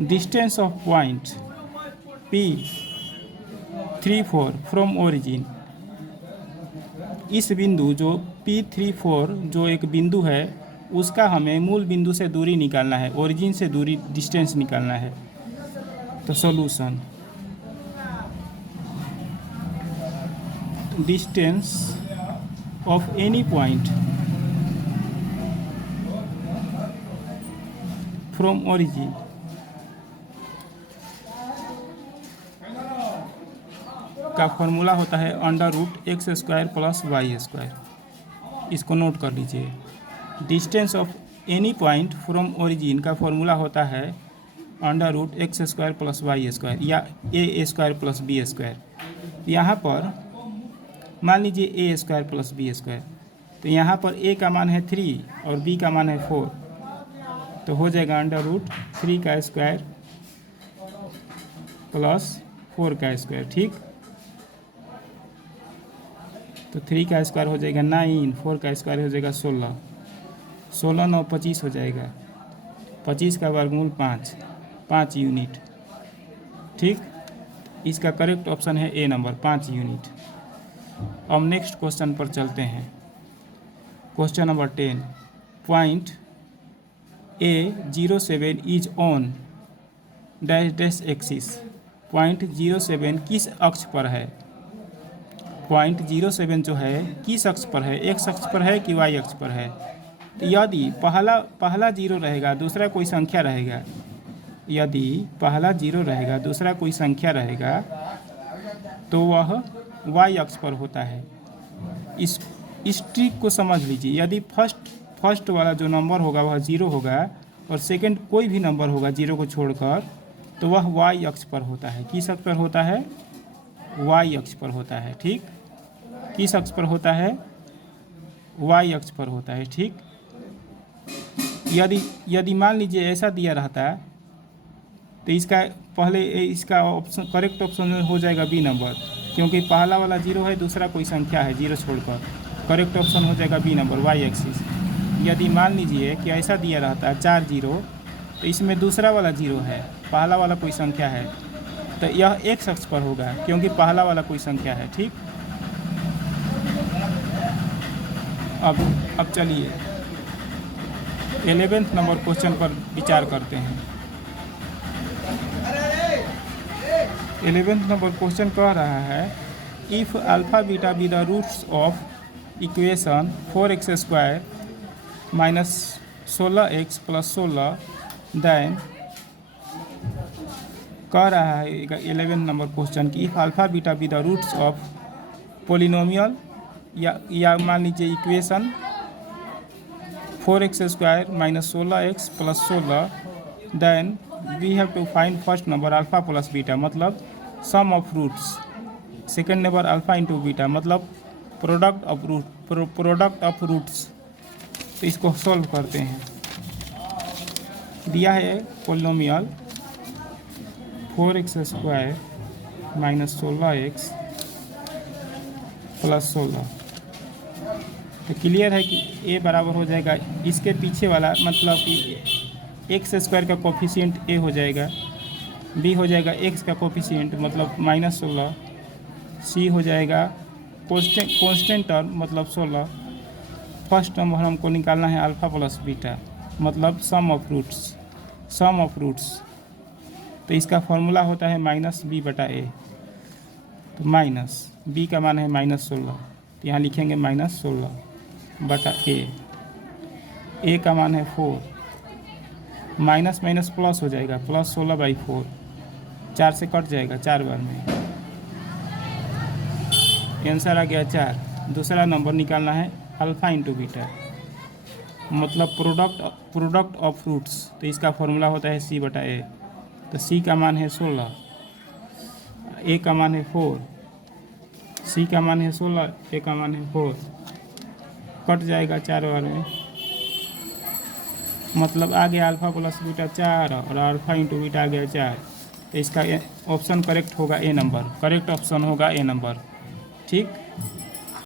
Distance of point P34 from origin. इस बिंदु जो P34 जो एक बिंदु है उसका हमें मूल बिंदु से दूरी निकालना है, ओरिजिन से दूरी डिस्टेंस निकालना है। तो solution, distance of any point from origin का फॉर्मूला होता है √x² + y²। इसको नोट कर लीजिए। Distance of any point from origin का फॉर्मूला होता है √x² + y² या a² + b²। यहाँ पर मान लीजिए a² + b², तो यहाँ पर a का मान है 3 और b का मान है 4, तो हो जाएगा √3² + 4²। ठीक, तो 3² हो जाएगा 9, 4² हो जाएगा 16, 16 9 25 हो जाएगा, 25 का वर्गमूल 5 यूनिट। ठीक, इसका करेक्ट ऑप्शन है ए नंबर, 5 यूनिट। अब नेक्स्ट क्वेश्चन पर चलते हैं। Question number 10, point A07 is on dash axis. Point 07 किस अक्ष पर है? पॉइंट 07 जो है किस अक्ष पर है, एक्स अक्ष पर है कि वाई अक्ष पर है? तो यदि पहला जीरो रहेगा, दूसरा कोई संख्या रहेगा, यदि पहला जीरो रहेगा दूसरा कोई संख्या रहेगा तो वह वाई अक्ष पर होता है। इस ट्रिक को समझ लीजिए। यदि फर्स्ट वाला जो नंबर होगा वह जीरो होगा और सेकंड कोई भी नंबर होगा जीरो को छोड़कर, तो वह वाई अक्ष पर होता है। किस अक्ष पर होता है? वाई अक्ष पर होता है। ठीक, किस अक्ष पर होता है? वाई अक्ष पर होता है। ठीक, यदि मान लीजिए ऐसा दिया रहता तो इसका ऑप्शन करेक्ट ऑप्शन हो जाएगा बी नंबर, क्योंकि पहला वाला जीरो है, दूसरा कोई संख्या है जीरो छोड़कर, करेक्ट ऑप्शन हो जाएगा बी नंबर, वाई एक्सिस। यदि मान लीजिए कि ऐसा दिया रहता 4 जीरो, तो इसमें दूसरा वाला जीरो है, पहला वाला कोई संख्या है, तो यह एक्स अक्ष पर होगा क्योंकि पहला वाला कोई संख्या है। ठीक, अब चलिए 11वें नंबर क्वेश्चन पर विचार करते हैं। 11वें नंबर क्वेश्चन कह रहा है, if alpha beta be the roots of equation 4x² - 16x + 16, then कह रहा है 11वें नंबर क्वेश्चन की if alpha beta be the roots of polynomial या मान लीजिए equation 4x² - 16x + 16, then we have to find first number alpha plus beta, मतलब sum of roots. Second number alpha into beta, मतलब product of roots. तो इसको solve करते हैं। दिया है पोलिनोमियल 4x² - 16x + 16, तो क्लियर है कि a बराबर हो जाएगा इसके पीछे वाला, मतलब कि x² का कोफिशिएंट a हो जाएगा, b हो जाएगा x का कोफिशिएंट मतलब -16, c हो जाएगा कांस्टेंट टर्म मतलब 16। फर्स्ट नंबर हमको निकालना है अल्फ़ा प्लस बीटा, मतलब सम ऑफ रूट्स। तो इसका फॉर्मूला होता है -b/a, तो माइनस b का मान है -16, तो यहाँ लिखेंगे -16/a, a का मान है 4, माइनस माइनस प्लस हो जाएगा, +16/4, 4 से कट जाएगा 4 बार में, आंसर आ गया 4। दूसरा नंबर निकालना है अल्फ़ा इंटू बीटा, मतलब प्रोडक्ट ऑफ रूट्स। तो इसका फॉर्मूला होता है c/a, तो c का मान है 16, a का मान है 4, c का मान है 16, a का मान है 4, कट जाएगा 4 बार में, मतलब आ गया अल्फ़ा प्लस बीटा 4 और अल्फ़ा इंटू बीटा आ गया 4। तो इसका ऑप्शन करेक्ट होगा ए नंबर, करेक्ट ऑप्शन होगा ए नंबर। ठीक।